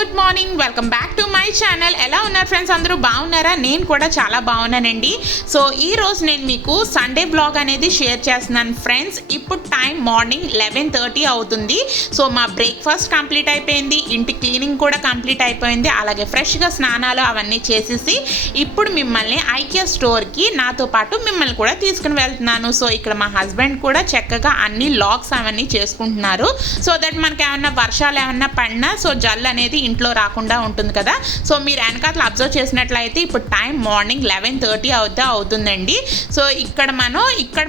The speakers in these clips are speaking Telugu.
Good morning, welcome back to my channel. ఎలా ఉన్నారు ఫ్రెండ్స్? అందరూ బాగున్నారా? నేను కూడా చాలా బాగున్నానండి. సో ఈ రోజు నేను మీకు సండే బ్లాగ్ అనేది షేర్ చేస్తున్నాను ఫ్రెండ్స్. ఇప్పుడు టైం మార్నింగ్ 11:30 అవుతుంది. సో మా బ్రేక్ఫాస్ట్ కంప్లీట్ అయిపోయింది, ఇంటి క్లీనింగ్ కూడా కంప్లీట్ అయిపోయింది, అలాగే ఫ్రెష్గా స్నానాలు అవన్నీ చేసేసి ఇప్పుడు మిమ్మల్ని ఐకియా స్టోర్కి నాతో పాటు మిమ్మల్ని కూడా తీసుకుని వెళ్తున్నాను. సో ఇక్కడ మా హస్బెండ్ కూడా చక్కగా అన్ని లాక్స్ అవన్నీ చేసుకుంటున్నారు. సో దట్ మనకి ఏమన్నా వర్షాలు ఏమన్నా పడినా సో జల్ అనేది ఇంట్లో రాకుండా ఉంటుంది కదా. సో మీరు వెనకాతలు అబ్జర్వ్ చేసినట్లయితే ఇప్పుడు టైం మార్నింగ్ 11:30 అవుతుందండి. సో ఇక్కడ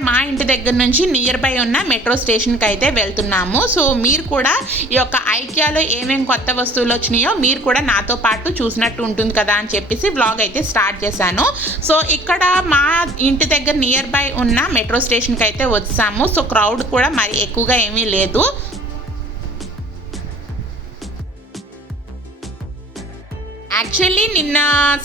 మా ఇంటి దగ్గర నుంచి నియర్ బై ఉన్న మెట్రో స్టేషన్కి అయితే వెళ్తున్నాము. సో మీరు కూడా ఈ యొక్క ఐకియాలో ఏమేమి కొత్త వస్తువులు వచ్చినాయో మీరు కూడా నాతో పాటు చూసినట్టు ఉంటుంది కదా అని చెప్పేసి వ్లాగ్ అయితే స్టార్ట్ చేశాను. సో ఇక్కడ మా ఇంటి దగ్గర నియర్ బై ఉన్న మెట్రో స్టేషన్కి అయితే వచ్చాము. సో క్రౌడ్ కూడా మరి ఎక్కువగా ఏమీ లేదు. యాక్చువల్లీ నిన్న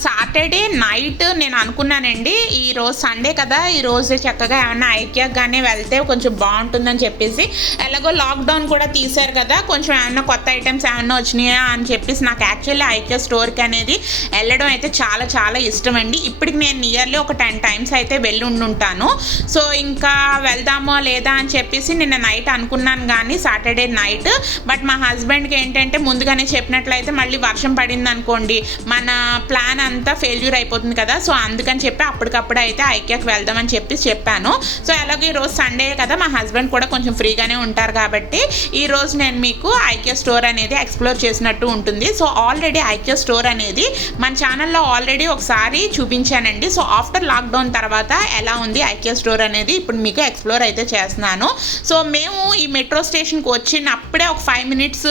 సాటర్డే నైట్ నేను అనుకున్నానండి, ఈరోజు సండే కదా, ఈరోజు చక్కగా ఏమన్నా ఐకియాగానే వెళ్తే కొంచెం బాగుంటుందని చెప్పేసి, ఎలాగో లాక్డౌన్ కూడా తీశారు కదా, కొంచెం ఏమన్నా కొత్త ఐటమ్స్ ఏమన్నా వచ్చినాయా అని చెప్పేసి నాకు యాక్చువల్లీ ఐకియా స్టోర్కి అనేది వెళ్ళడం అయితే చాలా చాలా ఇష్టం అండి. ఇప్పటికి నేను నియర్లీ ఒక 10 times అయితే వెళ్ళి ఉండుంటాను. సో ఇంకా వెళ్దామో లేదా అని చెప్పేసి నిన్న నైట్ అనుకున్నాను కానీ సాటర్డే నైట్. బట్ మా హస్బెండ్కి ఏంటంటే ముందుగానే చెప్పినట్లయితే మళ్ళీ వర్షం పడింది అనుకోండి మన ప్లాన్ అంతా ఫెయిల్యూర్ అయిపోతుంది కదా. సో అందుకని చెప్పి అప్పటికప్పుడు అయితే ఐకియాకి వెళ్దామని చెప్పాను. సో అలాగే ఈరోజు సండే కదా, మా హస్బెండ్ కూడా కొంచెం ఫ్రీగానే ఉంటారు కాబట్టి ఈరోజు నేను మీకు ఐకియా స్టోర్ అనేది ఎక్స్ప్లోర్ చేసినట్టు ఉంటుంది. సో ఆల్రెడీ ఐకియా స్టోర్ అనేది మన ఛానల్లో ఆల్రెడీ ఒకసారి చూపించానండి. సో ఆఫ్టర్ లాక్డౌన్ తర్వాత ఎలా ఉంది ఐకియా స్టోర్ అనేది ఇప్పుడు మీకు ఎక్స్ప్లోర్ అయితే చేస్తున్నాను. సో మేము ఈ మెట్రో స్టేషన్కి వచ్చినప్పుడే ఒక 5 minutes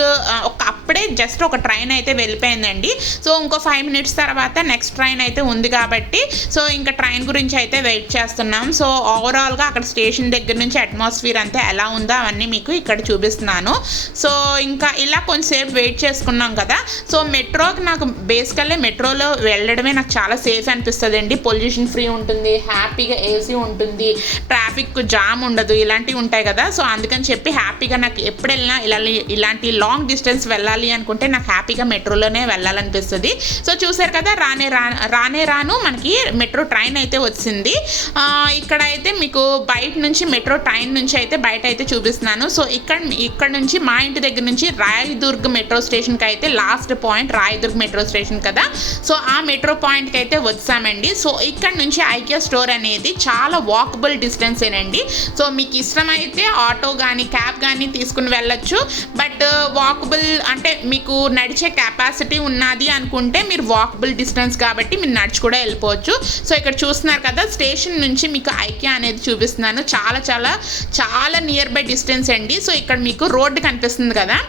అప్పుడే జస్ట్ ఒక ట్రైన్ అయితే వెళ్ళిపోయిందండి. సో ఇంకో 5 minutes తర్వాత నెక్స్ట్ ట్రైన్ అయితే ఉంది కాబట్టి సో ఇంకా ట్రైన్ గురించి అయితే వెయిట్ చేస్తున్నాం. సో ఓవరాల్గా అక్కడ స్టేషన్ దగ్గర నుంచి అట్మాస్ఫియర్ అంతా ఎలా ఉందో అవన్నీ మీకు ఇక్కడ చూపిస్తున్నాను. సో ఇంకా ఇలా కొంచెంసేపు వెయిట్ చేసుకున్నాం కదా. సో మెట్రోకి నాకు బేసికల్లీ మెట్రోలో వెళ్ళడమే నాకు చాలా సేఫ్ అనిపిస్తుంది అండి. పొల్యూషన్ ఫ్రీ ఉంటుంది, హ్యాపీగా ఏసీ ఉంటుంది, ట్రాఫిక్ జామ్ ఉండదు, ఇలాంటివి ఉంటాయి కదా. సో అందుకని చెప్పి హ్యాపీగా నాకు ఎప్పుడు వెళ్ళినా ఇలాంటి లాంగ్ డిస్టెన్స్ వెళ్ళాలి అనుకుంటే నాకు హ్యాపీగా మెట్రోలోనే వెళ్ళాలనిపిస్తుంది. సో చూసారు కదా, రాను మనకి మెట్రో ట్రైన్ అయితే వచ్చింది. ఇక్కడ అయితే మీకు బయట నుంచి మెట్రో ట్రైన్ నుంచి అయితే బయట అయితే చూపిస్తున్నాను. సో ఇక్కడ నుంచి మా ఇంటి దగ్గర నుంచి రాయదుర్గ్ మెట్రో స్టేషన్కి అయితే last point Rayadurg metro station కదా. సో ఆ మెట్రో పాయింట్కి అయితే వచ్చామండి. సో ఇక్కడ నుంచి ఐకియా స్టోర్ అనేది చాలా వాకబుల్ డిస్టెన్సేనండి. సో మీకు ఇష్టమైతే ఆటో కానీ క్యాబ్ కానీ తీసుకుని వెళ్ళొచ్చు. బట్ వాకబుల్ అంటే మీకు నడిచే కెపాసిటీ ఉన్నది అనుకుంటే మీరు వాకబుల్ డిస్టెన్స్ కాబట్టి మీరు నడిచి కూడా వెళ్ళిపోవచ్చు. సో ఇక్కడ చూస్తున్నారు కదా, స్టేషన్ నుంచి మీకు ఐకియా అనేది చూపిస్తున్నాను. చాలా చాలా చాలా నియర్ బై డిస్టెన్స్ అండి. సో ఇక్కడ మీకు రోడ్డు కనిపిస్తుంది కదా.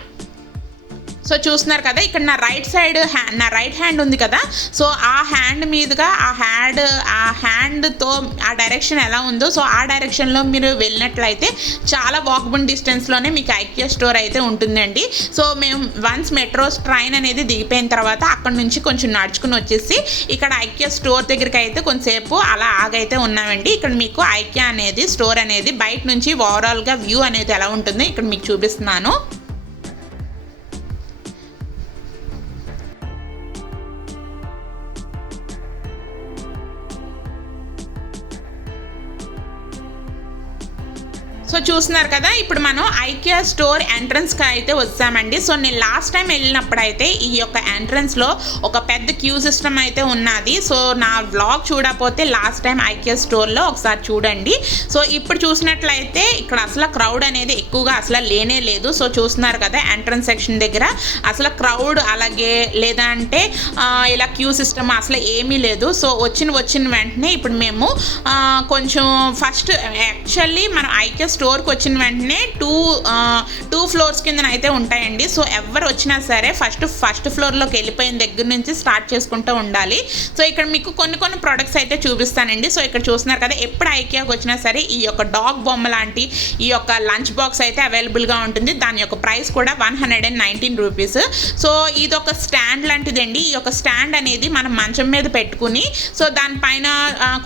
సో చూస్తున్నారు కదా, ఇక్కడ నా రైట్ సైడ్ నా రైట్ హ్యాండ్ ఉంది కదా. సో ఆ హ్యాండ్ మీదుగా ఆ హ్యాండ్తో ఆ డైరెక్షన్ ఎలా ఉందో సో ఆ డైరెక్షన్లో మీరు వెళ్ళినట్లయితే చాలా వాకబుల్ డిస్టెన్స్లోనే మీకు ఐకియా స్టోర్ అయితే ఉంటుందండి. సో మేము వన్స్ మెట్రో ట్రైన్ అనేది దిగిపోయిన తర్వాత అక్కడ నుంచి కొంచెం నడుచుకుని వచ్చేసి ఇక్కడ ఐకియా స్టోర్ దగ్గరికి అయితే కొంచెంసేపు అలా ఆగైతే ఉన్నామండి. ఇక్కడ మీకు ఐకియా అనేది స్టోర్ అనేది బయట నుంచి ఓవరాల్గా వ్యూ అనేది ఎలా ఉంటుందో ఇక్కడ మీకు చూపిస్తున్నాను. సో చూస్తున్నారు కదా, ఇప్పుడు మనం ఐకియా స్టోర్ ఎంట్రన్స్కి అయితే వచ్చామండి. సో నేను లాస్ట్ టైం వెళ్ళినప్పుడు అయితే ఈ యొక్క ఎంట్రన్స్లో ఒక పెద్ద క్యూ సిస్టమ్ అయితే ఉన్నది. సో నా వ్లాగ్ చూడకపోతే లాస్ట్ టైం ఐకియా స్టోర్లో ఒకసారి చూడండి. సో ఇప్పుడు చూసినట్లయితే ఇక్కడ అసలు క్రౌడ్ అనేది ఎక్కువగా అసలు లేనే లేదు. సో చూస్తున్నారు కదా, ఎంట్రన్స్ సెక్షన్ దగ్గర అసలు క్రౌడ్ అలాగే లేదంటే ఇలా క్యూ సిస్టమ్ అసలు ఏమీ లేదు. సో వచ్చిన వెంటనే ఇప్పుడు మేము కొంచెం ఫస్ట్ యాక్చువల్లీ మనం ఐకియా స్టోర్కి వచ్చిన వెంటనే టూ ఫ్లోర్స్ కింద అయితే ఉంటాయండి. సో ఎవరు వచ్చినా సరే ఫస్ట్ ఫ్లోర్లోకి వెళ్ళిపోయిన దగ్గర నుంచి స్టార్ట్ చేసుకుంటూ ఉండాలి. సో ఇక్కడ మీకు కొన్ని ప్రొడక్ట్స్ అయితే చూపిస్తానండి. సో ఇక్కడ చూస్తున్నారు కదా, ఎప్పుడు ఐకియాకి వచ్చినా సరే ఈ యొక్క డాగ్ బొమ్మ లాంటి ఈ యొక్క లంచ్ బాక్స్ అయితే అవైలబుల్గా ఉంటుంది. దాని యొక్క ప్రైస్ కూడా 119 రూపీస్. సో ఇది ఒక స్టాండ్ లాంటిదండి. ఈ యొక్క స్టాండ్ అనేది మనం మంచం మీద పెట్టుకుని సో దానిపైన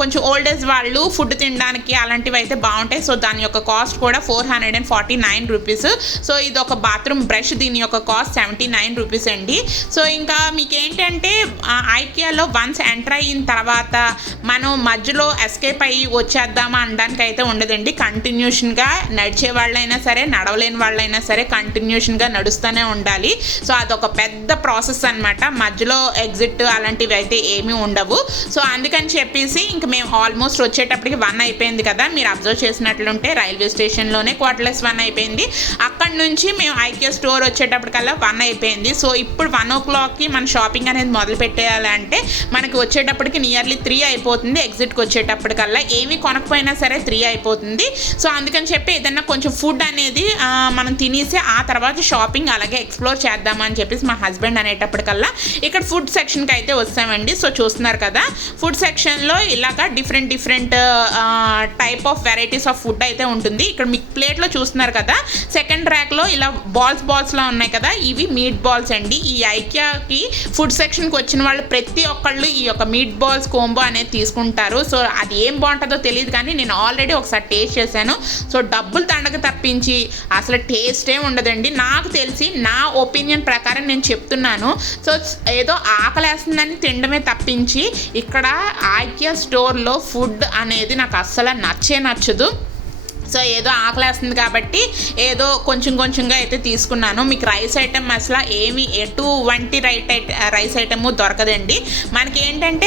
కొంచెం ఓల్డ్ ఏజ్ వాళ్ళు ఫుడ్ తినడానికి అలాంటివి అయితే బాగుంటాయి. సో దాని యొక్క కాస్ట్ కూడా 449 రూపీస్. సో ఇది ఒక బాత్రూమ్ బ్రష్, దీని యొక్క కాస్ట్ 79 రూపీస్ అండి. సో ఇంకా మీకు ఏంటంటే ఐకియాలో వన్స్ ఎంటర్ అయిన తర్వాత మనం మధ్యలో ఎస్కేప్ అయ్యి వచ్చేద్దామా అనడానికి అయితే ఉండదండి. కంటిన్యూషన్గా నడిచే వాళ్ళైనా సరే నడవలేని వాళ్ళైనా సరే కంటిన్యూషన్గా నడుస్తూనే ఉండాలి. సో అదొక పెద్ద ప్రాసెస్ అనమాట. మధ్యలో ఎగ్జిట్ అలాంటివి అయితే ఏమీ ఉండవు. సో అందుకని చెప్పేసి ఇంక మేము ఆల్మోస్ట్ వచ్చేటప్పటికి 1 అయిపోయింది కదా. మీరు అబ్జర్వ్ చేసినట్లుంటే రైల్వే స్టేషన్లోనే Q1 అయిపోయింది. అక్కడి నుంచి మేము ఐకియా స్టోర్ వచ్చేటప్పటికల్లా 1 అయిపోయింది. సో ఇప్పుడు 1 o'clockకి మన షాపింగ్ అనేది మొదలు పెట్టేయాలంటే మనకి వచ్చేటప్పటికి నియర్లీ 3 అయిపోతుంది. ఎగ్జిట్కి వచ్చేటప్పటికల్లా ఏమీ కొనకపోయినా సరే 3 అయిపోతుంది. సో అందుకని చెప్పి ఏదన్నా కొంచెం ఫుడ్ అనేది మనం తినేసి ఆ తర్వాత షాపింగ్ అలాగే ఎక్స్ప్లోర్ చేద్దామని చెప్పేసి మా హస్బెండ్ అనేటప్పటికల్లా ఇక్కడ ఫుడ్ సెక్షన్కి అయితే వస్తామండి. సో చూస్తున్నారు కదా, ఫుడ్ సెక్షన్లో ఇలాగా different type of varieties of food అయితే ఉంటుంది. ఇక్కడ మీకు ప్లేట్లో చూస్తున్నారు కదా, సెకండ్ ర్యాక్లో ఇలా బాల్స్లా ఉన్నాయి కదా, ఇవి మీట్ బాల్స్ అండి. ఈ ఐకియాకి ఫుడ్ సెక్షన్కి వచ్చిన వాళ్ళు ప్రతి ఒక్కళ్ళు ఈ యొక్క మీట్ బాల్స్ కోంబో అనేది తీసుకుంటారు. సో అది ఏం బాగుంటుందో తెలియదు కానీ నేను ఆల్రెడీ ఒకసారి టేస్ట్ చేశాను. సో డబ్బులు దండగ తప్పించి అసలు టేస్టే ఉండదండి. నాకు తెలిసి నా ఒపీనియన్ ప్రకారం నేను చెప్తున్నాను. సో ఏదో ఆకలేస్తుందని తినడమే తప్పించి ఇక్కడ ఐకియా స్టోర్లో ఫుడ్ అనేది నాకు అస్సలు నచ్చదు. సో ఏదో ఆకలేస్తుంది కాబట్టి ఏదో కొంచెంగా అయితే తీసుకున్నాను. మీకు రైస్ ఐటమ్ అసలు ఏమి ఎటువంటి రైస్ ఐటమ్ దొరకదండి. మనకి ఏంటంటే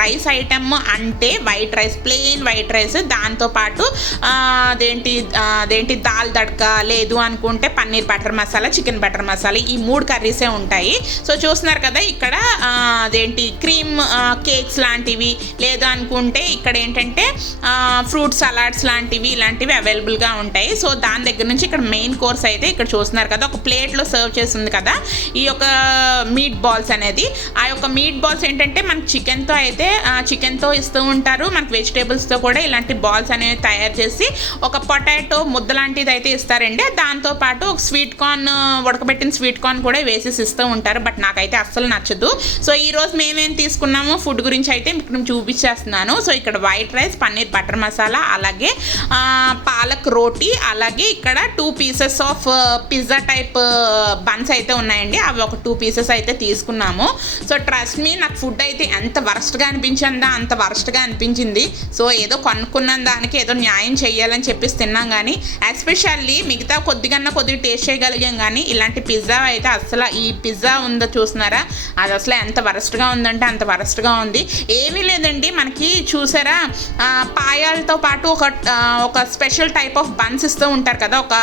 రైస్ ఐటమ్ అంటే white rice, plain white rice, దాంతోపాటు అదేంటి దాల్ తడక, లేదు అనుకుంటే paneer butter masala, chicken butter masala, ఈ 3 కర్రీసే ఉంటాయి. సో చూస్తున్నారు కదా, ఇక్కడ క్రీమ్ కేక్స్ లాంటివి, లేదు అనుకుంటే ఇక్కడ ఏంటంటే ఫ్రూట్ సలాడ్స్ లాంటివి ఇలాంటివి అవైలబుల్గా ఉంటాయి. సో దాని దగ్గర నుంచి ఇక్కడ మెయిన్ కోర్స్ అయితే ఇక్కడ చూస్తున్నారు కదా, ఒక ప్లేట్లో సర్వ్ చేస్తుంది కదా ఈ యొక్క మీట్ బాల్స్ అనేది. ఆ యొక్క మీట్ బాల్స్ ఏంటంటే మనకి చికెన్తో ఇస్తూ ఉంటారు, మనకి వెజిటేబుల్స్తో కూడా ఇలాంటి బాల్స్ అనేవి తయారు చేసి ఒక పొటాటో ముద్ద లాంటిది అయితే ఇస్తారండి. దాంతోపాటు ఒక స్వీట్ కార్న్, ఉడకబెట్టిన స్వీట్ కార్న్ కూడా వేసేసి ఇస్తూ ఉంటారు. బట్ నాకైతే అస్సలు నచ్చదు. సో ఈరోజు మేమేం తీసుకున్నామో ఫుడ్ గురించి అయితే మీకు చూపించేస్తున్నాను. సో ఇక్కడ white rice, paneer butter masala, అలాగే పాలక్ రోటీ, అలాగే ఇక్కడ 2 pieces of pizza type buns అయితే ఉన్నాయండి. అవి ఒక 2 pieces అయితే తీసుకున్నాము. సో ట్రస్ట్ మీ, నాకు ఫుడ్ అయితే ఎంత వరస్ట్గా అనిపించిందా అంత వరస్ట్గా అనిపించింది. సో ఏదో కొనుక్కున్న దానికి ఏదో న్యాయం చేయాలని చెప్పేసి తిన్నాం కానీ ఎస్పెషల్లీ మిగతా కొద్దిగా టేస్ట్ చేయగలిగాం కానీ ఇలాంటి పిజ్జా అయితే అసలు, ఈ పిజ్జా ఉందో చూస్తున్నారా, అది అసలు ఎంత వరస్ట్గా ఉందంటే అంత వరస్ట్గా ఉంది. ఏమీ లేదండి, మనకి చూసారా పాయాలతో పాటు ఒక స్పెషల్ టైప్ ఆఫ్ బన్స్ ఇస్తూ ఉంటారు కదా, ఒక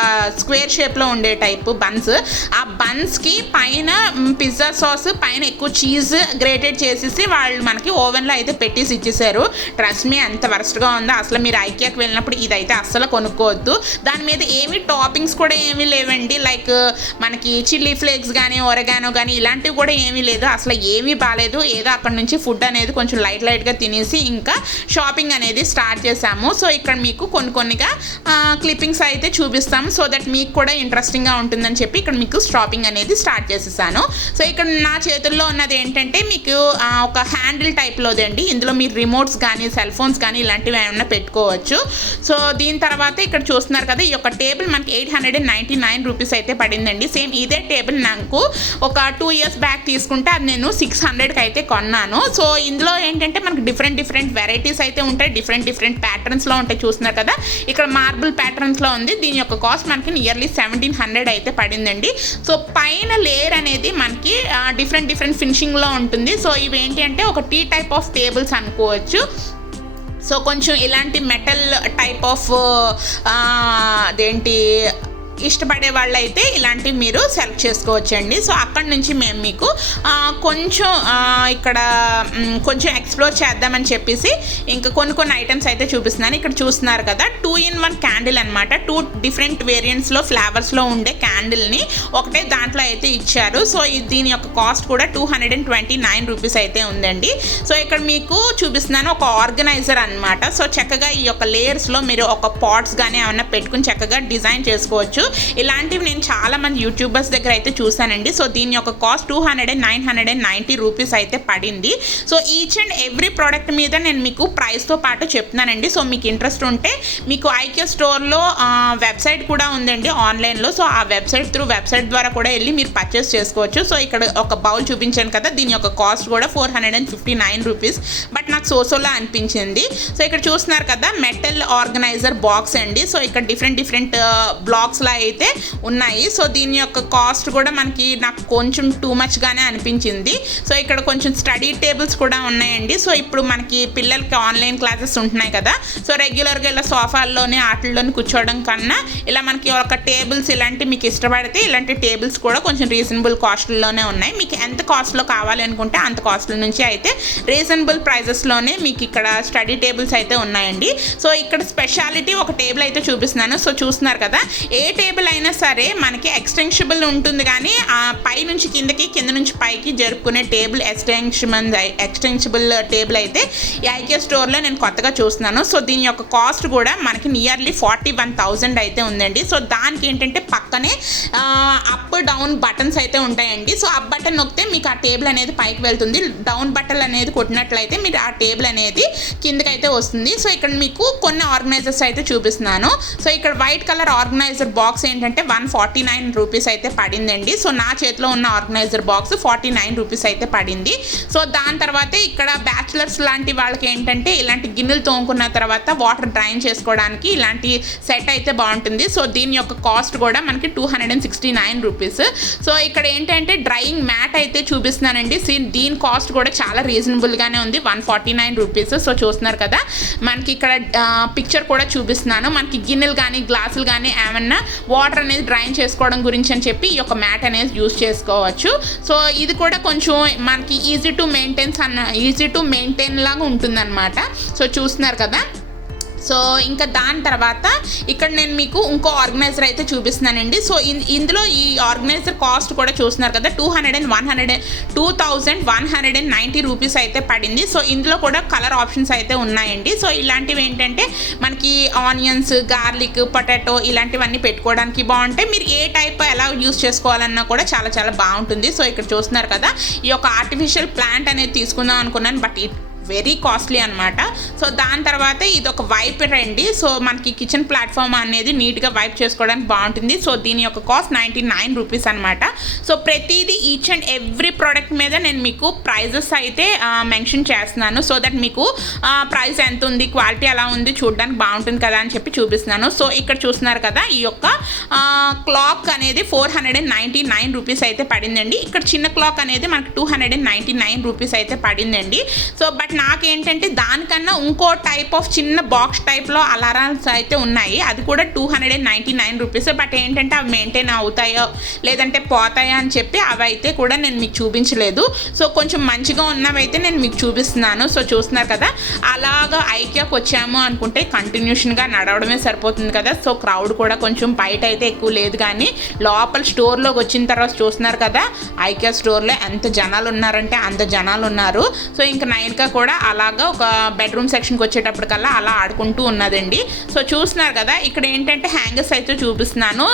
స్క్వేర్ షేప్లో ఉండే టైప్ బన్స్. ఆ బన్స్కి పైన పిజ్జా సాస్, పైన ఎక్కువ చీజ్ గ్రేటెడ్ చేసేసి వాళ్ళు మనకి ఓవెన్లో అయితే పెట్టేసి ఇచ్చేసారు. ట్రస్ట్ మీ, ఎంత వరస్ట్గా ఉందో అసలు. మీరు ఐకియాకి వెళ్ళినప్పుడు ఇదైతే అస్సలు కొనుక్కోవద్దు. దాని మీద ఏమీ టాపింగ్స్ కూడా ఏమీ లేవండి, లైక్ మనకి చిల్లీ ఫ్లేక్స్ కానీ ఒరెగానో కానీ ఇలాంటివి కూడా ఏమీ లేదు. అసలు ఏమీ బాగాలేదు. ఏదో అక్కడ నుంచి ఫుడ్ అనేది కొంచెం లైట్గా తినేసి ఇంకా షాపింగ్ అనేది స్టార్ట్ చేసాము. సో ఇక్కడ మీకు కొన్నిగా క్లిప్పింగ్స్ అయితే చూపిస్తాము, సో దట్ మీకు కూడా ఇంట్రెస్టింగ్గా ఉంటుందని చెప్పి ఇక్కడ మీకు షాపింగ్ అనేది స్టార్ట్ చేసేసాను. సో ఇక్కడ నా చేతుల్లో ఉన్నది ఏంటంటే మీకు ఒక హ్యాండిల్ టైప్లోది అండి. ఇందులో మీరు రిమోట్స్ కానీ సెల్ ఫోన్స్ కానీ ఇలాంటివి ఏమైనా పెట్టుకోవచ్చు. సో దీని తర్వాత ఇక్కడ చూస్తున్నారు కదా, ఈ యొక్క టేబుల్ మనకి 899 రూపీస్ అయితే పడిందండి. సేమ్ ఇదే టేబుల్ నాకు ఒక 2 years బ్యాక్ తీసుకుంటే అది నేను 600కి అయితే కొన్నాను. సో ఇందులో ఏంటంటే మనకి డిఫరెంట్ వెరైటీస్ అయితే ఉంటాయి, డిఫరెంట్ ప్యాటర్న్స్లో ఉంటాయి. చూస్తున్నారు కదా, ఇక్కడ మార్బుల్ ప్యాటర్న్స్లో ఉంది. దీని యొక్క కాస్ట్ మనకి నియర్లీ 1700 అయితే పడిందండి. సో పైన లేయర్ అనేది మనకి డిఫరెంట్ ఫినిషింగ్లో ఉంటుంది. సో ఇవేంటి అంటే ఒక టీ టైప్ ఆఫ్ టేబుల్స్ అనుకోవచ్చు. సో కొంచెం ఇలాంటి మెటల్ టైప్ ఆఫ్ ఇష్టపడే వాళ్ళు అయితే ఇలాంటివి మీరు సెలెక్ట్ చేసుకోవచ్చండి. సో అక్కడి నుంచి మేము మీకు కొంచెం ఇక్కడ కొంచెం ఎక్స్ప్లోర్ చేద్దామని చెప్పేసి ఇంకా కొన్ని ఐటమ్స్ అయితే చూపిస్తున్నాను. ఇక్కడ చూస్తున్నారు కదా, 2-in-1 క్యాండిల్ అనమాట. 2 డిఫరెంట్ వేరియంట్స్లో ఫ్లేవర్స్లో ఉండే క్యాండిల్ని ఒకటే దాంట్లో అయితే ఇచ్చారు. సో దీని యొక్క కాస్ట్ కూడా 229 రూపీస్ అయితే ఉందండి. సో ఇక్కడ మీకు చూపిస్తున్నాను ఒక ఆర్గనైజర్ అనమాట. సో చక్కగా ఈ యొక్క లేయర్స్లో మీరు ఒక పాట్స్ కానీ ఏమన్నా పెట్టుకుని చక్కగా డిజైన్ చేసుకోవచ్చు. ఇలాంటివి నేను చాలా మంది యూట్యూబర్స్ దగ్గర అయితే చూసానండి. సో దీని యొక్క కాస్ట్ 990 రూపీస్ అయితే పడింది. So each and every product మీద నేను మీకు ప్రైస్తో పాటు చెప్తున్నానండి. సో మీకు ఇంట్రెస్ట్ ఉంటే మీకు ఐక్యూ స్టోర్లో వెబ్సైట్ కూడా ఉందండి ఆన్లైన్లో. సో ఆ వెబ్సైట్ ద్వారా కూడా వెళ్ళి మీరు పర్చేస్ చేసుకోవచ్చు. సో ఇక్కడ ఒక బౌల్ చూపించాను కదా, దీని యొక్క కాస్ట్ కూడా 459 రూపీస్. బట్ నాకు సోసోలా అనిపించింది. సో ఇక్కడ చూస్తున్నారు కదా, మెటల్ ఆర్గనైజర్ బాక్స్ అండి. సో ఇక్కడ డిఫరెంట్ బ్లాక్స్లా అయితే ఉన్నాయి. సో దీని యొక్క కాస్ట్ కూడా నాకు కొంచెం టూ మచ్గానే అనిపించింది. సో ఇక్కడ కొంచెం స్టడీ టేబుల్స్ కూడా ఉన్నాయండి. సో ఇప్పుడు మనకి పిల్లలకి ఆన్లైన్ క్లాసెస్ ఉంటున్నాయి కదా, సో రెగ్యులర్గా ఇలా సోఫాల్లోనే ఆటల్లోని కూర్చోవడం కన్నా ఇలా మనకి ఒక టేబుల్స్ ఇలాంటివి మీకు ఇష్టపడితే ఇలాంటి టేబుల్స్ కూడా కొంచెం రీజనబుల్ కాస్ట్లోనే ఉన్నాయి. మీకు ఎంత కాస్ట్లో కావాలి అనుకుంటే అంత కాస్ట్ల నుంచి అయితే రీజనబుల్ ప్రైజెస్లోనే మీకు ఇక్కడ స్టడీ టేబుల్స్ అయితే ఉన్నాయండి. సో ఇక్కడ స్పెషాలిటీ ఒక టేబుల్ అయితే చూపిస్తున్నాను. సో చూస్తున్నారు కదా, ఏ టేబుల్ అయినా సరే మనకి ఎక్స్టెన్షబుల్ ఉంటుంది, కానీ పై నుంచి కిందకి, కింద నుంచి పైకి జరుపుకునే టేబుల్ ఎక్స్టెన్షబుల్ టేబుల్ అయితే ఈ ఐక్యూ స్టోర్లో నేను కొత్తగా చూస్తున్నాను. సో దీని యొక్క కాస్ట్ కూడా మనకి నియర్లీ 41,000 అయితే ఉందండి. సో దానికి ఏంటంటే పక్కనే అప్ డౌన్ బటన్స్ అయితే ఉంటాయండి. సో అప్ బటన్ నొక్కితే మీకు ఆ టేబుల్ అనేది పైకి వెళ్తుంది, డౌన్ బటన్ అనేది కొట్టినట్లయితే మీరు ఆ టేబుల్ అనేది కిందకైతే వస్తుంది. సో ఇక్కడ మీకు కొన్ని ఆర్గనైజర్స్ అయితే చూపిస్తున్నాను. సో ఇక్కడ వైట్ కలర్ ఆర్గనైజర్ బాక్స్ ఏంటంటే 149 రూపీస్ అయితే పడిందండి. సో నా చేతిలో ఉన్న ఆర్గనైజర్ బాక్స్ 49 రూపీస్ అయితే పడింది. సో దాని తర్వాత ఇక్కడ బ్యాచులర్స్ లాంటి వాళ్ళకి ఏంటంటే ఇలాంటి గిన్నెలు తోముకున్న తర్వాత వాటర్ డ్రైన్ చేసుకోవడానికి ఇలాంటి సెట్ అయితే బాగుంటుంది. సో దీని యొక్క కాస్ట్ కూడా మనకి 269 రూపీస్. సో ఇక్కడ ఏంటంటే డ్రైయింగ్ మ్యాట్ అయితే చూపిస్తున్నానండి. దీని కాస్ట్ కూడా చాలా రీజనబుల్గానే ఉంది, 149 రూపీస్. సో చూస్తున్నారు కదా, మనకి ఇక్కడ పిక్చర్ కూడా చూపిస్తున్నాను. మనకి గిన్నెలు కానీ గ్లాసులు కానీ ఏమన్నా వాటర్ అనేది డ్రైన్ చేసుకోవడం గురించి అని చెప్పి ఈ యొక్క మ్యాట్ అనేది యూజ్ చేసుకోవచ్చు. సో ఇది కూడా కొంచెం మనకి ఈజీ టు మెయింటైన్ లాగా ఉంటుందన్నమాట. సో చూస్తున్నారు కదా. సో ఇంకా దాని తర్వాత ఇక్కడ నేను మీకు ఇంకో ఆర్గనైజర్ అయితే చూపిస్తున్నానండి. సో ఇందులో ఈ ఆర్గనైజర్ కాస్ట్ కూడా చూస్తున్నారు కదా, 2,190 రూపీస్ అయితే పడింది. సో ఇందులో కూడా కలర్ ఆప్షన్స్ అయితే ఉన్నాయండి. సో ఇలాంటివి ఏంటంటే మనకి ఆనియన్స్, గార్లిక్, పొటాటో ఇలాంటివన్నీ పెట్టుకోవడానికి బాగుంటాయి. మీరు ఏ టైప్ ఎలా యూజ్ చేసుకోవాలన్నా కూడా చాలా చాలా బాగుంటుంది. సో ఇక్కడ చూస్తున్నారు కదా, ఈ యొక్క ఆర్టిఫిషియల్ ప్లాంట్ అనేది తీసుకుందాం అనుకున్నాను, బట్ వెరీ కాస్ట్లీ అనమాట. సో దాని తర్వాత ఇది ఒక వైపర్ అండి. సో మనకి కిచెన్ ప్లాట్ఫామ్ అనేది నీట్గా వైప్ చేసుకోవడానికి బాగుంటుంది. సో దీని యొక్క కాస్ట్ 99 రూపీస్ అనమాట. సో ప్రతిదీ ఈచ్ అండ్ ఎవ్రీ ప్రోడక్ట్ మీద నేను మీకు ప్రైజెస్ అయితే మెన్షన్ చేస్తున్నాను. సో దట్ మీకు ప్రైస్ ఎంత ఉంది, క్వాలిటీ ఎలా ఉంది చూడడానికి బాగుంటుంది కదా అని చెప్పి చూపిస్తున్నాను. సో ఇక్కడ చూస్తున్నారు కదా, ఈ యొక్క క్లాక్ అనేది 499 రూపీస్ అయితే పడిందండి. ఇక్కడ చిన్న క్లాక్ అనేది మనకి 299 రూపీస్ అయితే పడిందండి. సో బట్ నాకేంటంటే దానికన్నా ఇంకో టైప్ ఆఫ్ చిన్న బాక్స్ టైప్లో అలారామ్స్ అయితే ఉన్నాయి, అది కూడా 299 రూపీస్. బట్ ఏంటంటే అవి మెయింటైన్ అవుతాయో లేదంటే పోతాయో అని చెప్పి అవి అయితే కూడా నేను మీకు చూపించలేదు. సో కొంచెం మంచిగా ఉన్నవైతే నేను మీకు చూపిస్తున్నాను. సో చూస్తున్నారు కదా, అలాగా ఐక్యాకి వచ్చాము అనుకుంటే కంటిన్యూషన్గా నడవడమే సరిపోతుంది కదా. సో క్రౌడ్ కూడా కొంచెం బయట అయితే ఎక్కువ లేదు, కానీ లోపల స్టోర్లోకి వచ్చిన తర్వాత చూస్తున్నారు కదా, ఐక్యా స్టోర్లో ఎంత జనాలు ఉన్నారంటే అంత జనాలు ఉన్నారు. సో ఇంకా నైన్కా కూడా అలాగా ఒక బెడ్రూమ్ సెక్షన్కి వచ్చేటప్పటికల్లా అలా ఆడుకుంటూ ఉన్నదండి. సో చూస్తున్నారు కదా, ఇక్కడ ఏంటంటే హ్యాంగర్స్ అయితే చూపిస్తున్నాను.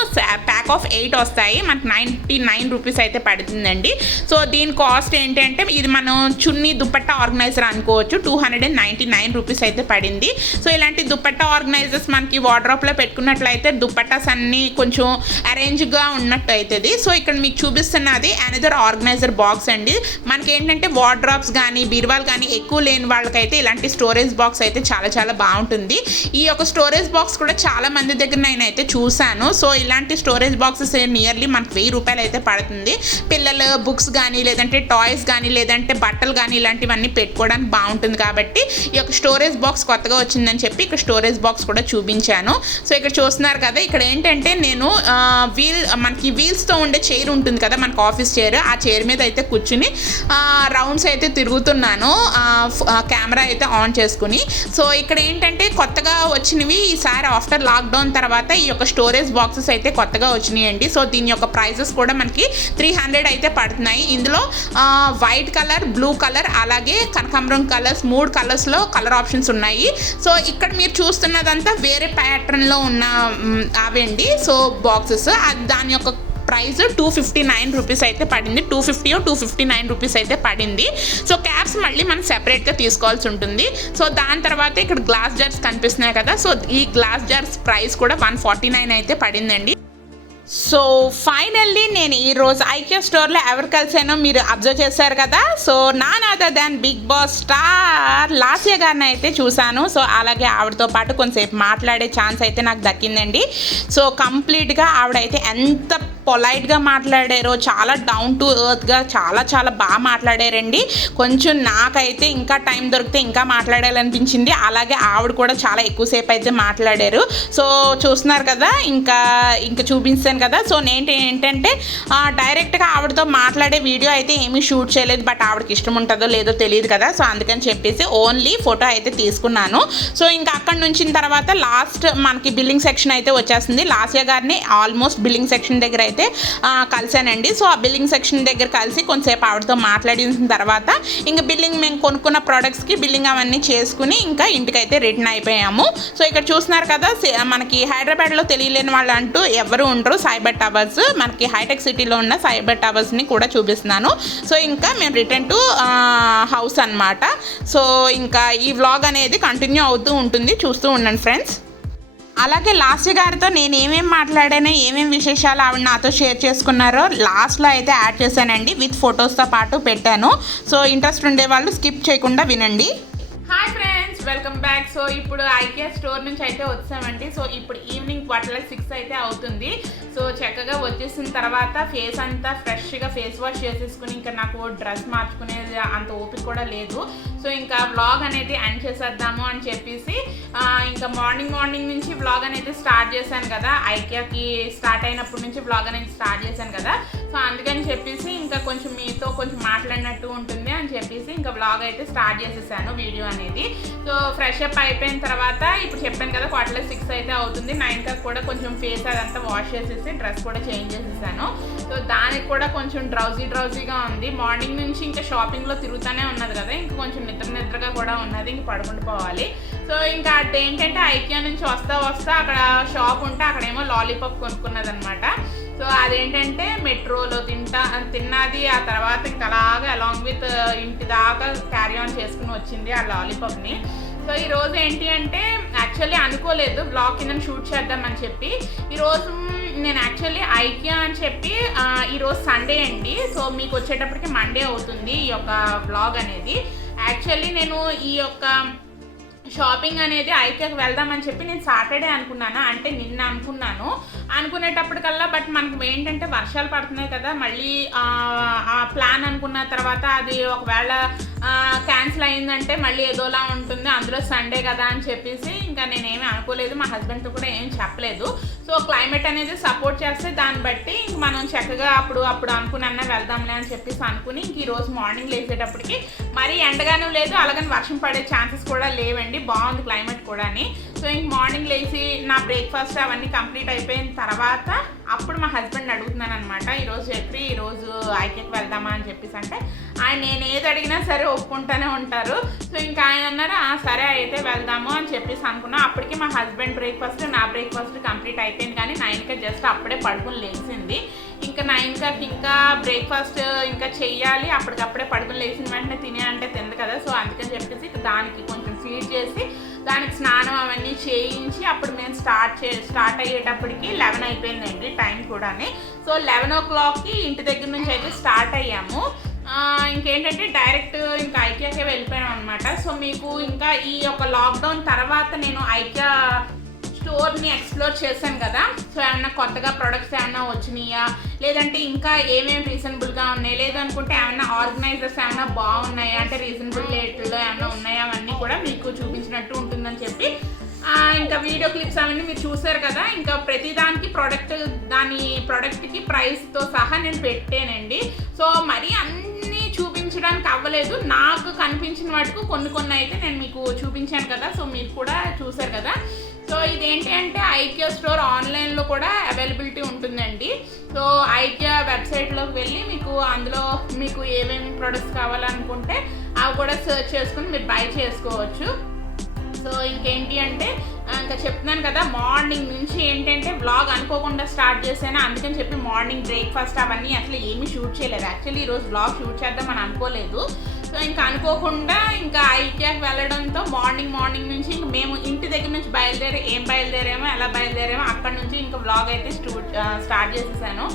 ప్యాక్ ఆఫ్ 8 వస్తాయి, మనకి 99 రూపీస్ అయితే పడుతుందండి. సో దీని కాస్ట్ ఏంటంటే ఇది మనం చున్నీ దుపట్టా ఆర్గనైజర్ అనుకోవచ్చు, 299 రూపీస్ అయితే పడింది. సో ఇలాంటి దుపట్టా ఆర్గనైజర్స్ మనకి వార్డ్రోబ్లో పెట్టుకున్నట్లయితే దుపట్టాస్ అన్నీ కొంచెం అరేంజ్గా ఉన్నట్టు అవుతుంది. సో ఇక్కడ మీకు చూపిస్తున్నది అనదర్ ఆర్గనైజర్ బాక్స్ అండి. మనకి ఏంటంటే వార్డ్రోబ్స్ కానీ బీరువాలు కానీ ఎక్కువ లేని వాళ్ళకైతే ఇలాంటి స్టోరేజ్ బాక్స్ అయితే చాలా చాలా బాగుంటుంది. ఈ యొక్క స్టోరేజ్ బాక్స్ కూడా చాలా మంది దగ్గర నేనైతే చూశాను. సో ఇలాంటి స్టోరేజ్ బాక్సెస్ నియర్లీ మనకు 1000 రూపాయలు అయితే పడుతుంది. పిల్లల బుక్స్ కానీ లేదంటే టాయ్స్ కానీ లేదంటే బట్టలు కానీ ఇలాంటివన్నీ పెట్టుకోవడానికి బాగుంటుంది. కాబట్టి ఈ యొక్క స్టోరేజ్ బాక్స్ కొత్తగా వచ్చిందని చెప్పి ఇక్కడ స్టోరేజ్ బాక్స్ కూడా చూపించాను. సో ఇక్కడ చూస్తున్నారు కదా, ఇక్కడ ఏంటంటే నేను మనకి వీల్స్తో ఉండే చైర్ ఉంటుంది కదా, మనకు ఆఫీస్ చైర్, ఆ చైర్ మీద అయితే కూర్చుని రౌండ్స్ అయితే తిరుగుతున్నాను కెమెరా అయితే ఆన్ చేసుకుని. సో ఇక్కడ ఏంటంటే కొత్తగా వచ్చినవి ఈసారి ఆఫ్టర్ లాక్డౌన్ తర్వాత ఈ యొక్క స్టోరేజ్ బాక్సెస్ అయితే కొత్తగా వచ్చినాయండి. సో దీని యొక్క ప్రైజెస్ కూడా మనకి 300 అయితే పడుతున్నాయి. ఇందులో వైట్ కలర్, బ్లూ కలర్, అలాగే కనకాంబరం కలర్స్, 3 కలర్స్లో కలర్ ఆప్షన్స్ ఉన్నాయి. సో ఇక్కడ మీరు చూస్తున్నదంతా వేరే ప్యాటర్న్లో ఉన్న అవండి. సో బాక్సెస్ దాని యొక్క ప్రైస్ 259 రూపీస్ అయితే పడింది. 250 259 రూపీస్ అయితే పడింది. సో క్యాప్స్ మళ్ళీ మనం సెపరేట్గా తీసుకోవాల్సి ఉంటుంది. సో దాని తర్వాత ఇక్కడ గ్లాస్ జార్స్ కనిపిస్తున్నాయి కదా, సో ఈ గ్లాస్ జార్స్ ప్రైస్ కూడా 149 అయితే పడిందండి. సో ఫైనల్లీ నేను ఈరోజు ఐక్యా స్టోర్లో ఎవరు కలిసానో మీరు అబ్జర్వ్ చేశారు కదా. So none other than Bigg Boss star Lasya గారిని అయితే చూశాను. సో అలాగే ఆవిడతో పాటు కొంతసేపు మాట్లాడే ఛాన్స్ అయితే నాకు దక్కిందండి. సో కంప్లీట్గా ఆవిడైతే ఎంత పొలైట్గా మాట్లాడారో, చాలా డౌన్ టు ఎర్త్గా చాలా బాగా మాట్లాడారండి. కొంచెం నాకైతే ఇంకా టైం దొరికితే ఇంకా మాట్లాడాలనిపించింది. అలాగే ఆవిడ కూడా చాలా ఎక్కువసేపు అయితే మాట్లాడారు. సో చూస్తున్నారు కదా, ఇంకా చూపించాను కదా. సో నేను ఏంటంటే డైరెక్ట్గా ఆవిడతో మాట్లాడే వీడియో అయితే ఏమీ షూట్ చేయలేదు. బట్ ఆవిడకి ఇష్టం ఉంటుందో లేదో తెలియదు కదా. సో అందుకని చెప్పేసి ఓన్లీ ఫోటో అయితే తీసుకున్నాను. సో ఇంకా అక్కడ నుంచి తర్వాత లాస్ట్ మనకి బిల్లింగ్ సెక్షన్ అయితే వచ్చేస్తుంది. లాస్య గారిని ఆల్మోస్ట్ బిల్లింగ్ సెక్షన్ దగ్గర అయితే కలిసానండి. సో ఆ బిల్లింగ్ సెక్షన్ దగ్గర కలిసి కొంతసేపు ఆవిడతో మాట్లాడిన తర్వాత ఇంకా బిల్లింగ్ మేము కొనుక్కున్న ప్రోడక్ట్స్కి బిల్లింగ్ అవన్నీ చేసుకుని ఇంకా ఇంటికైతే రిటర్న్ అయిపోయాము. సో ఇక్కడ చూస్తున్నారు కదా, మనకి హైదరాబాద్లో తెలియలేని వాళ్ళు అంటూ ఎవరు ఉండరు. సైబర్ టవర్స్, మనకి హైటెక్ సిటీలో ఉన్న సైబర్ టవర్స్ని కూడా చూపిస్తున్నాను. సో ఇంకా మేము రిటర్న్ టు హౌస్ అన్నమాట. సో ఇంకా ఈ వ్లాగ్ అనేది కంటిన్యూ అవుతూ ఉంటుంది, చూస్తూ ఉండండి ఫ్రెండ్స్. అలాగే లాస్య గారితో నేను ఏమేమి మాట్లాడానో, ఏమేమి విశేషాలు ఆవిడ నాతో షేర్ చేసుకున్నారో లాస్ట్లో అయితే యాడ్ చేశానండి. విత్ ఫొటోస్తో పాటు పెట్టాను. సో ఇంట్రెస్ట్ ఉండే వాళ్ళు స్కిప్ చేయకుండా వినండి. Hi friends, welcome back. So ఇప్పుడు ఐకియా స్టోర్ నుంచి అయితే వచ్చామండి. సో ఇప్పుడు ఈవినింగ్ 6 అయితే అవుతుంది. సో చక్కగా వచ్చేసిన తర్వాత ఫేస్ అంతా ఫ్రెష్గా ఫేస్ వాష్ చేసేసుకుని ఇంకా నాకు డ్రెస్ మార్చుకునేది అంత ఓపిక కూడా లేదు. సో ఇంకా వ్లాగ్ అనేది ఎండ్ చేసేద్దాము అని చెప్పేసి ఇంకా మార్నింగ్ నుంచి వ్లాగ్ అనేది స్టార్ట్ చేశాను కదా. ఐకియాకి స్టార్ట్ అయినప్పటి నుంచి వ్లాగ్ అనేది స్టార్ట్ చేశాను కదా. సో అందుకని చెప్పేసి ఇంకా కొంచెం మీతో కొంచెం మాట్లాడినట్టు ఉంటుంది అని చెప్పేసి ఇంకా వ్లాగ్ అయితే స్టార్ట్ చేసేసాను వీడియో అనేది. సో ఫ్రెష్ అప్ అయిపోయిన తర్వాత ఇప్పుడు చెప్పాను కదా 6 అయితే అవుతుంది. 9 కూడా కొంచెం ఫేస్ అదంతా వాష్ చేసేసి డ్రెస్ కూడా చేంజ్ చేసేసాను. సో దానికి కూడా కొంచెం డ్రౌజీగా ఉంది. మార్నింగ్ నుంచి ఇంకా షాపింగ్లో తిరుగుతూనే ఉన్నది కదా, ఇంకా కొంచెం నిద్రగా కూడా ఉన్నది, ఇంక పడుకుంటూ పోవాలి. సో ఇంకా అదేంటంటే ఐకియా నుంచి వస్తా అక్కడ షాప్ ఉంటే అక్కడేమో లాలీపాప్ కొనుక్కున్నది అనమాట. సో అదేంటంటే మెట్రోలో తిన్నది. ఆ తర్వాత ఇంకా అలాగే అలాంగ్ విత్ ఇంటి దాకా క్యారీ ఆన్ చేసుకుని వచ్చింది ఆ లాలీపాప్ని. సో ఈరోజు ఏంటి అంటే యాక్చువల్లీ అనుకోలేదు బ్లాగ్ కింద షూట్ చేద్దామని చెప్పి. ఈరోజు నేను యాక్చువల్లీ ఐకియా అని చెప్పి ఈరోజు సండే అండి. సో మీకు వచ్చేటప్పటికి మండే అవుతుంది ఈ యొక్క బ్లాగ్ అనేది. యాక్చువల్లీ నేను ఈ యొక్క షాపింగ్ అనేది ఐకియాకి వెళ్దామని చెప్పి నేను సాటర్డే అనుకున్నాను, అంటే నిన్న అనుకునేటప్పటికల్లా బట్ మనకు ఏంటంటే వర్షాలు పడుతున్నాయి కదా. మళ్ళీ ఆ ప్లాన్ అనుకున్న తర్వాత అది ఒకవేళ క్యాన్సిల్ అయిందంటే మళ్ళీ ఏదోలా ఉంటుంది, అందులో సండే కదా అని చెప్పేసి ఇంకా నేనేమీ అనుకోలేదు. మా హస్బెండ్తో కూడా ఏం చెప్పలేదు. సో క్లైమేట్ అనేది సపోర్ట్ చేస్తే దాన్ని బట్టి ఇంక మనం చక్కగా అప్పుడు అనుకున్నా వెళ్దాంలే అని చెప్పేసి అనుకుని ఇంక ఈరోజు మార్నింగ్ లేచేటప్పటికి మరీ ఎండగానూ లేదు, అలాగని వర్షం పడే ఛాన్సెస్ కూడా లేవండి. బాగుంది క్లైమేట్ కూడా. సో ఇంక మార్నింగ్ లేచి నా బ్రేక్ఫాస్ట్ అవన్నీ కంప్లీట్ అయిపోయిన తర్వాత అప్పుడు మా హస్బెండ్ అడుగుతున్నాను అనమాట, ఈరోజు ఐకియాకి వెళ్దామా అని చెప్పేసి. అంటే ఆయన నేను ఏది అడిగినా సరే ఒప్పుకుంటూనే ఉంటారు. సో ఇంకా ఆయన అన్నారు సరే అయితే వెళ్దాము అని చెప్పేసి అనుకున్నా. అప్పటికి మా హస్బెండ్ బ్రేక్ఫాస్ట్ నా బ్రేక్ఫాస్ట్ కంప్లీట్ అయిపోయింది, కానీ 9కి జస్ట్ అప్పుడే పడుకుని లేచింది. ఇంకా 9కి ఇంకా బ్రేక్ఫాస్ట్ ఇంకా చెయ్యాలి, అప్పటికప్పుడే పడుకుని లేచిన వెంటనే తినే అంటే తింది కదా. సో అందుకని చెప్పేసి దానికి కొంచెం ఫీడ్ చేసి దానికి స్నానం అవన్నీ చేయించి అప్పుడు మేము స్టార్ట్ అయ్యేటప్పటికి 11 అయిపోయిందండి టైం కూడా. సో 11 o'clockకి ఇంటి దగ్గర నుంచి అయితే స్టార్ట్ అయ్యాము. ఇంకేంటంటే డైరెక్ట్ ఇంకా ఐకియాకే వెళ్ళిపోయాం అనమాట. సో మీకు ఇంకా ఈ యొక్క లాక్డౌన్ తర్వాత నేను ఐకియా స్టోర్ని ఎక్స్ప్లోర్ చేశాను కదా. సో ఏమన్నా కొత్తగా ప్రొడక్ట్స్ ఏమన్నా వచ్చినాయా, లేదంటే ఇంకా ఏమేమి రీజనబుల్గా ఉన్నాయి, లేదనుకుంటే ఏమన్నా ఆర్గనైజర్స్ ఏమన్నా బాగున్నాయా, అంటే రీజనబుల్ రేట్లో ఏమన్నా ఉన్నాయా, అవన్నీ కూడా మీకు చూపించినట్టు ఉంటుందని చెప్పి ఇంకా వీడియో క్లిప్స్ అవన్నీ మీరు చూసారు కదా. ఇంకా ప్రతిదానికి ప్రోడక్ట్కి ప్రైస్తో సహా నేను పెట్టానండి. సో మరి అన్నీ చూపించడానికి అవ్వలేదు. నాకు కనిపించిన వాటికి కొన్ని అయితే నేను మీకు చూపించాను కదా, సో మీరు కూడా చూసారు కదా. సో ఇదేంటి అంటే ఐకియా స్టోర్ ఆన్లైన్లో కూడా అవైలబిలిటీ ఉంటుందండి. సో ఐకియా వెబ్సైట్లోకి వెళ్ళి మీకు అందులో మీకు ఏమేమి ప్రొడక్ట్స్ కావాలనుకుంటే అవి కూడా సెర్చ్ చేసుకుని మీరు బై చేసుకోవచ్చు. సో ఇంకేంటి అంటే ఇంకా చెప్తున్నాను కదా, మార్నింగ్ నుంచి ఏంటంటే వ్లాగ్ అనుకోకుండా స్టార్ట్ చేశాను. అందుకని చెప్పి మార్నింగ్ బ్రేక్ఫాస్ట్ అవన్నీ అసలు ఏమీ షూట్ చేయలేదు. యాక్చువల్లీ ఈరోజు వ్లాగ్ షూట్ చేద్దామని అనుకోలేదు. సో ఇంకా అనుకోకుండా ఇంకా ఐకియాకి వెళ్ళడంతో మార్నింగ్ నుంచి ఇంక మేము ఇంటి దగ్గర నుంచి బయలుదేరామో ఎలా బయలుదేరామో అక్కడ నుంచి ఇంకా వ్లాగ్ అయితే స్టార్ట్ చేసేసాను.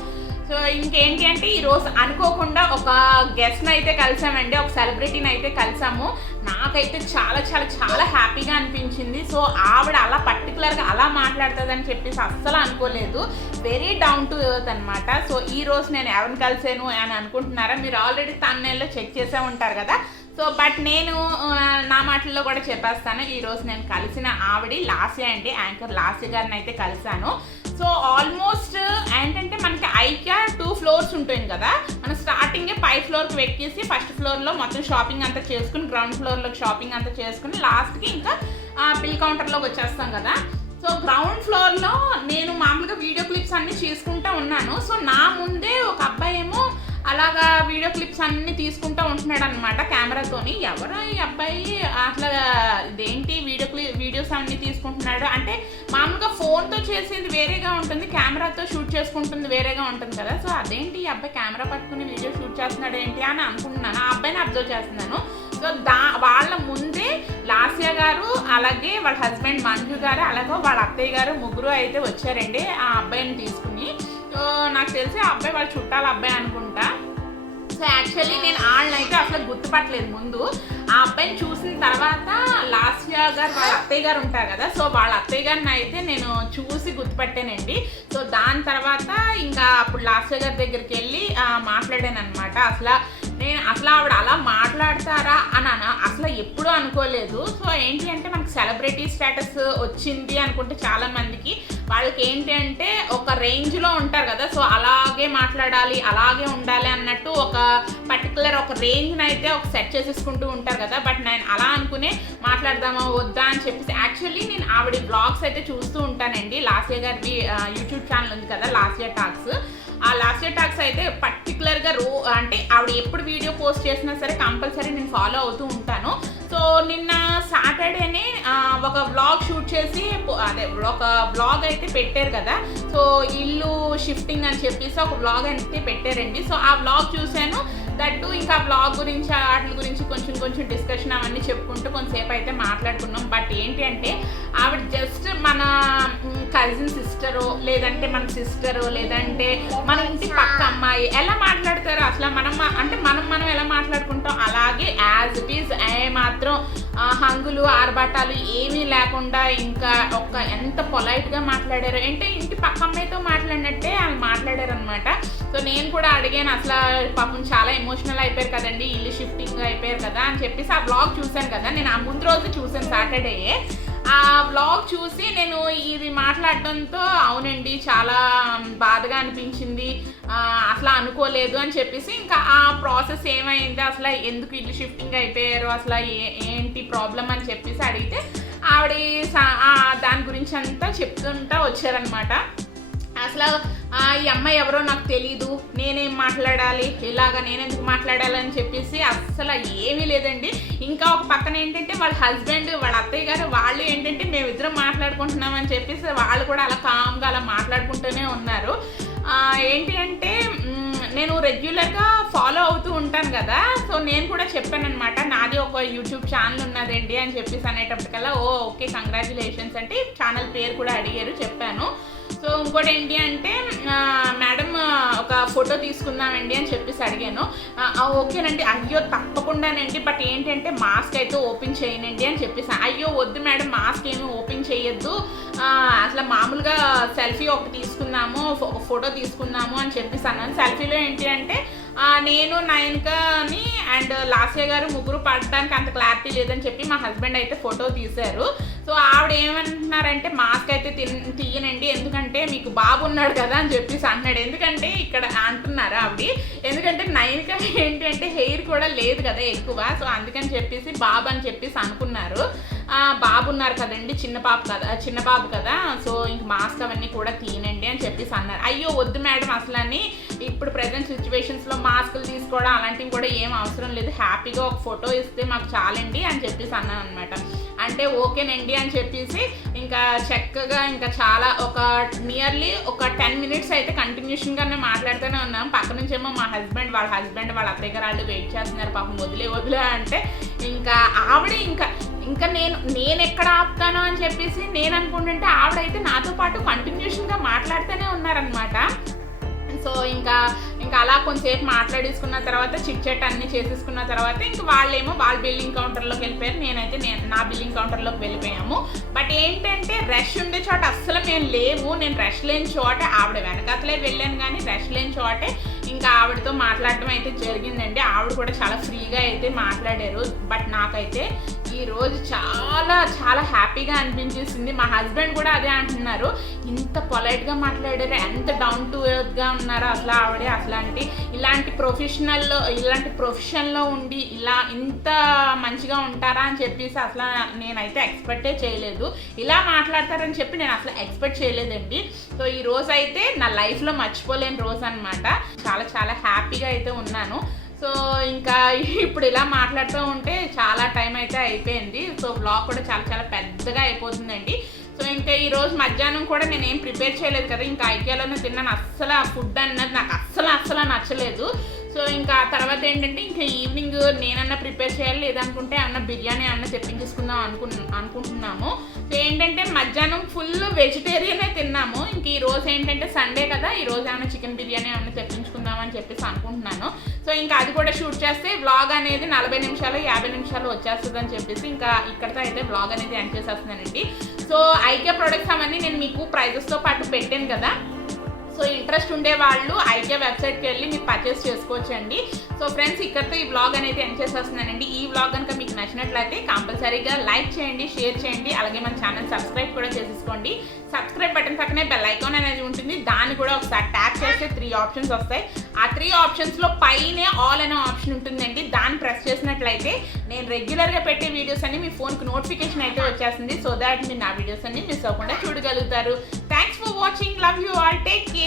సో ఇంకేంటి అంటే ఈరోజు అనుకోకుండా ఒక గెస్ట్ని అయితే కలిసామండి, ఒక సెలబ్రిటీని అయితే కలిసాము. నాకైతే చాలా చాలా చాలా హ్యాపీగా అనిపించింది. సో ఆవిడ అలా పర్టికులర్గా అలా మాట్లాడుతుందని చెప్పేసి అస్సలు అనుకోలేదు. వెరీ డౌన్ టు ఎర్త్ అనమాట. సో ఈరోజు నేను ఎవరిని కలిసాను అని అనుకుంటున్నారా? మీరు ఆల్రెడీ థంబ్నెయిల్లో చెక్ చేసే ఉంటారు కదా. సో బట్ నేను నా మాటల్లో కూడా చెప్పేస్తాను. ఈరోజు నేను కలిసిన ఆవిడ లాస్యా అండి, యాంకర్ లాస్యా గారిని అయితే కలిసాను. సో ఆల్మోస్ట్ ఏంటంటే మనకి ఐకియా 2 ఫ్లోర్స్ ఉంటుంది కదా, మనం స్టార్టింగే 5 ఫ్లోర్కి ఎక్కేసి ఫస్ట్ ఫ్లోర్లో మొత్తం షాపింగ్ అంతా చేసుకుని గ్రౌండ్ ఫ్లోర్లోకి షాపింగ్ అంతా చేసుకుని లాస్ట్కి ఇంకా బిల్ కౌంటర్లోకి వచ్చేస్తాం కదా. సో గ్రౌండ్ ఫ్లోర్లో నేను మామూలుగా వీడియో క్లిప్స్ అన్నీ తీసుకుంటూ ఉన్నాను. సో నా ముందే ఒక అబ్బాయి ఏమో అలాగా వీడియో క్లిప్స్ అన్నీ తీసుకుంటూ ఉంటున్నాడు అనమాట కెమెరాతోని. ఎవరో ఈ అబ్బాయి అట్లా ఇదేంటి వీడియోస్ అన్నీ తీసుకుంటున్నాడు అంటే, మామూలుగా ఫోన్తో చేసేది వేరేగా ఉంటుంది, కెమెరాతో షూట్ చేసుకుంటుంది వేరేగా ఉంటుంది కదా. సో అదేంటి ఈ అబ్బాయి కెమెరా పట్టుకుని వీడియో షూట్ చేస్తున్నాడు ఏంటి అని అనుకుంటున్నాను. ఆ అబ్బాయిని అబ్జర్వ్ చేస్తున్నాను. సో వాళ్ళ ముందే లాస్యా గారు, అలాగే వాళ్ళ హస్బెండ్ మంజు గారు, అలాగే వాళ్ళ అత్తయ్య గారు ముగ్గురు అయితే వచ్చారండి ఆ అబ్బాయిని తీసుకుని. సో నాకు తెలిసి ఆ అబ్బాయి వాళ్ళ చుట్టాల అబ్బాయి అనుకుంటా. సో యాక్చువల్లీ నేను వాళ్ళనైతే అసలు గుర్తుపట్టలేదు ముందు. ఆ అబ్బాయిని చూసిన తర్వాత లాస్యా గారు వాళ్ళ అత్తయ్య గారు ఉంటారు కదా, సో వాళ్ళ అత్తయ్య గారిని అయితే నేను చూసి గుర్తుపట్టానండి. సో దాని తర్వాత ఇంకా అప్పుడు లాస్యా గారి దగ్గరికి వెళ్ళి మాట్లాడాను అనమాట. అసలు ఆవిడ అలా మాట్లాడతారా అని అసలు ఎప్పుడూ అనుకోలేదు. సో ఏంటి అంటే మనకి సెలబ్రిటీ స్టేటస్ వచ్చింది అనుకుంటే చాలా మందికి వాళ్ళకి ఏంటి అంటే ఒక రేంజ్లో ఉంటారు కదా, సో అలాగే మాట్లాడాలి అలాగే ఉండాలి అన్నట్టు ఒక పర్టికులర్ ఒక రేంజ్ని అయితే ఒక సెట్ చేసేసుకుంటూ ఉంటారు కదా. బట్ నేను అలా అనుకునే మాట్లాడదామా వద్దా అని చెప్పేసి యాక్చువల్లీ నేను ఆవిడ బ్లాగ్స్ అయితే చూస్తూ ఉంటానండి. లాస్యా గారి యూట్యూబ్ ఛానల్ ఉంది కదా లాస్యా టాక్స్. ఆ లాస్యా టాక్స్ అయితే పర్టికులర్గా అంటే ఆవిడ ఎప్పుడు వీడియో పోస్ట్ చేసినా సరే కంపల్సరీ నేను ఫాలో అవుతూ ఉంటాను. సో నిన్న సాటర్డేనే ఒక వ్లాగ్ షూట్ చేసి ఒక వ్లాగ్ అయితే పెట్టారు కదా. సో ఇల్లు షిఫ్టింగ్ అని చెప్పేసి ఒక వ్లాగ్ అయితే పెట్టారండి. సో ఆ వ్లాగ్ చూశాను. దట్టు ఇంకా బ్లాగ్ గురించి వాటి గురించి కొంచెం డిస్కషన్ అవన్నీ చెప్పుకుంటూ కొంతసేపు అయితే మాట్లాడుకున్నాం. బట్ ఏంటి అంటే ఆవిడ జస్ట్ మన కజిన్ సిస్టరో లేదంటే మన సిస్టరో లేదంటే మన ఇంటి పక్క అమ్మాయి ఎలా మాట్లాడతారో అసలు మనం ఎలా మాట్లాడుకుంటాం అలాగే యాజ్ ఇట్ ఈజ్ మాత్రం హంగులు ఆర్భాటాలు ఏమీ లేకుండా ఇంకా ఎంత పొలైట్గా మాట్లాడారు అంటే ఇంటి పక్క అమ్మాయితో మాట్లాడినట్టే వాళ్ళు మాట్లాడారు అనమాట. సో నేను కూడా అడిగాను అసలు పాపం చాలా ఎమోషనల్ అయిపోయారు కదండి, ఇల్లు షిఫ్టింగ్ అయిపోయారు కదా అని చెప్పేసి ఆ వ్లాగ్ చూశాను కదా. నేను ఆ ముందు రోజు చూశాను సాటర్డే. ఆ వ్లాగ్ చూసి నేను ఇది మాట్లాడటంతో అవునండి చాలా బాధగా అనిపించింది, అసలు అనుకోలేదు అని చెప్పేసి ఇంకా ఆ ప్రాసెస్ ఏమైంది, అసలు ఎందుకు ఇల్లు షిఫ్టింగ్ అయిపోయారు, అసలు ఏంటి ప్రాబ్లం అని చెప్పేసి అడిగితే ఆవిడ దాని గురించి అంతా చెప్తుంటా వచ్చారనమాట. అసలు ఈ అమ్మాయి ఎవరో నాకు తెలీదు, నేనేం మాట్లాడాలి, ఇలాగా నేనెందుకు మాట్లాడాలని చెప్పేసి అస్సలు ఏమీ లేదండి. ఇంకా ఒక పక్కన ఏంటంటే వాళ్ళ హస్బెండ్ వాళ్ళ అత్తయ్య గారు వాళ్ళు ఏంటంటే మేమిద్దరం మాట్లాడుకుంటున్నామని చెప్పేసి వాళ్ళు కూడా అలా కామ్గా అలా మాట్లాడుకుంటూనే ఉన్నారు. ఏంటి అంటే నేను రెగ్యులర్గా ఫాలో అవుతూ ఉంటాను కదా, సో నేను కూడా చెప్పాను అనమాట నాది ఒక యూట్యూబ్ ఛానల్ ఉన్నదండి అని చెప్పేసి అనేటప్పటికల్లా ఓకే కంగ్రాచులేషన్స్ అంటే ఛానల్ పేరు కూడా అడిగారు, చెప్పాను. సో ఇంకోటి ఏంటి అంటే మేడం ఒక ఫోటో తీసుకుందామండి అని చెప్పేసి అడిగాను. ఓకేనండి, అయ్యో తప్పకుండానండి, బట్ ఏంటంటే మాస్క్ అయితే ఓపెన్ చేయనండి అని చెప్పేసి. అయ్యో వద్దు మేడం మాస్క్ ఏమి ఓపెన్ చేయొద్దు, అసలు మామూలుగా సెల్ఫీ ఒకటి తీసుకుందాము ఒక ఫోటో తీసుకుందాము అని చెప్పేసి అన్నాను. సెల్ఫీలో ఏంటి అంటే నేను నయనికని అండ్ లాస్యా గారు ముగ్గురు పడడానికి అంత క్లారిటీ లేదని చెప్పి మా హస్బెండ్ అయితే ఫోటో తీశారు. సో ఆవిడ ఏమంటున్నారంటే మాస్క్ అయితే తీయనండి, ఎందుకంటే మీకు బాబు ఉన్నాడు కదా అని చెప్పేసి అంటున్నాడు. ఎందుకంటే ఇక్కడ అంటున్నారు ఆవిడ, ఎందుకంటే నైన్కి ఏంటి అంటే హెయిర్ కూడా లేదు కదా ఎక్కువ, సో అందుకని చెప్పేసి బాబు అని చెప్పేసి అనుకున్నారు. బాబు ఉన్నారు కదండి, చిన్న బాబు కదా, సో ఇంక మాస్క్ అవన్నీ కూడా తీయనండి అని చెప్పేసి అన్నారు. అయ్యో వద్దు మేడం, అసలు అని ఇప్పుడు ప్రజెంట్ సిచ్యువేషన్స్లో మాస్కులు తీసుకోవడం అలాంటివి కూడా ఏం అవసరం లేదు, హ్యాపీగా ఒక ఫోటో ఇస్తే మాకు చాలండి అని చెప్పేసి అన్నాను అనమాట. అంటే ఓకేనండి అని చెప్పేసి ఇంకా చక్కగా ఇంకా చాలా ఒక నియర్లీ ఒక 10 minutes అయితే కంటిన్యూషన్గానే మాట్లాడుతూనే ఉన్నాం. పక్క నుంచేమో మా హస్బెండ్ వాళ్ళ అత్తయ్య గారు వాళ్ళు వెయిట్ చేస్తున్నారు, పాపం వదిలే అంటే ఇంకా ఆవిడ ఇంకా నేను ఎక్కడ ఆపుతాను అని చెప్పేసి నేను అనుకుంటుంటే ఆవిడైతే నాతో పాటు కంటిన్యూషన్గా మాట్లాడుతూనే ఉన్నారనమాట. సో ఇంకా అలా కొంచెంసేపు మాట్లాడేసుకున్న తర్వాత చిట్ చాట్ అన్నీ చేసేసుకున్న తర్వాత ఇంక వాళ్ళేమో వాళ్ళ బిల్లింగ్ కౌంటర్లోకి వెళ్ళిపోయారు, నేనైతే నా బిల్లింగ్ కౌంటర్లోకి వెళ్ళిపోయాము. బట్ ఏంటంటే రష్ ఉండే చోట అస్సలు మేము లేవు, నేను రష్ లేని చోట ఆవిడ వెనకాతలే వెళ్ళాను, కానీ రష్ లేని చోటే ఇంకా ఆవిడతో మాట్లాడటం అయితే జరిగిందండి. ఆవిడ కూడా చాలా ఫ్రీగా అయితే మాట్లాడారు. బట్ నాకైతే ఈరోజు చాలా చాలా హ్యాపీగా అనిపించేసింది. మా హస్బెండ్ కూడా అదే అంటున్నారు, ఇంత పొలైట్గా మాట్లాడారు, ఎంత డౌన్ టు ఎర్త్గా ఉన్నారో అసలు ఆవిడే, ఇలాంటి ప్రొఫెషన్లో ఉండి ఇంత మంచిగా ఉంటారా అని చెప్పేసి అసలు నేనైతే ఎక్స్పెక్టే చేయలేదు. ఇలా మాట్లాడతారని చెప్పి నేను అసలు ఎక్స్పెక్ట్ చేయలేదండి. సో ఈ రోజు అయితే నా లైఫ్లో మర్చిపోలేని రోజు అనమాట. చాలా చాలా హ్యాపీగా అయితే ఉన్నాను. సో ఇంకా ఇప్పుడు ఇలా మాట్లాడుతూ ఉంటే చాలా టైం అయితే అయిపోయింది. సో వ్లాగ్ కూడా చాలా చాలా పెద్దగా అయిపోతుందండి. సో ఇంకా ఈరోజు మధ్యాహ్నం కూడా నేను ఏం ప్రిపేర్ చేయలేదు కదా, ఇంకా ఐకియాలోనే తిన్నాను. అస్సలు ఆ ఫుడ్ అన్నది నాకు అస్సలు నచ్చలేదు. సో ఇంకా తర్వాత ఏంటంటే ఇంకా ఈవినింగ్ నేనన్నా ప్రిపేర్ చేయాలి, లేదనుకుంటే ఏమన్నా బిర్యానీ ఏమన్నా తెప్పించేసుకుందాం అనుకుంటున్నాము. సో ఏంటంటే మధ్యాహ్నం ఫుల్ వెజిటేరియనే తిన్నాము. ఇంక ఈ రోజు ఏంటంటే సండే కదా, ఈ రోజు ఏమైనా చికెన్ బిర్యానీ ఏమైనా తెప్పించుకుందాం అని చెప్పేసి అనుకుంటున్నాను. సో ఇంకా అది కూడా షూట్ చేస్తే వ్లాగ్ అనేది 40 నిమిషాలు 50 నిమిషాలు వచ్చేస్తుంది అని చెప్పేసి ఇంకా ఇక్కడితో అయితే వ్లాగ్ అనేది ఎండ్ చేసేస్తున్నానండి. సో ఐకియా ప్రొడక్ట్స్ అవన్నీ నేను మీకు ప్రైజెస్తో పాటు పెట్టాను కదా, సో ఇంట్రెస్ట్ ఉండే వాళ్ళు ఐకియా వెబ్సైట్కి వెళ్ళి మీరు పర్చేస్ చేసుకోవచ్చండి. సో ఫ్రెండ్స్, ఇక్కడితో ఈ వ్లాగ్ అనేది ఎండ్ చేసేస్తున్నానండి. ఈ వ్లాగ్ కనుక మీకు నచ్చినట్లయితే కంపల్సరీగా లైక్ చేయండి, షేర్ చేయండి, అలాగే మన ఛానల్ సబ్స్క్రైబ్ కూడా చేసేసుకోండి. సబ్స్క్రైబ్ బటన్ పక్కనే బెల్ ఐకాన్ అనేది ఉంటుంది, దాన్ని కూడా ఒకసారి ట్యాప్ చేస్తే 3 ఆప్షన్స్ వస్తాయి. ఆ 3 ఆప్షన్స్లో పైనే ఆల్ అనే ఆప్షన్ ఉంటుందండి, దాన్ని ప్రెస్ చేసినట్లయితే నేను రెగ్యులర్గా పెట్టే వీడియోస్ అన్ని మీ ఫోన్కి నోటిఫికేషన్ అయితే వచ్చేస్తుంది. సో దాట్ మీరు నా వీడియోస్ అన్ని మిస్ అవ్వకుండా చూడగలుగుతారు. Thanks for watching, love you all, take care.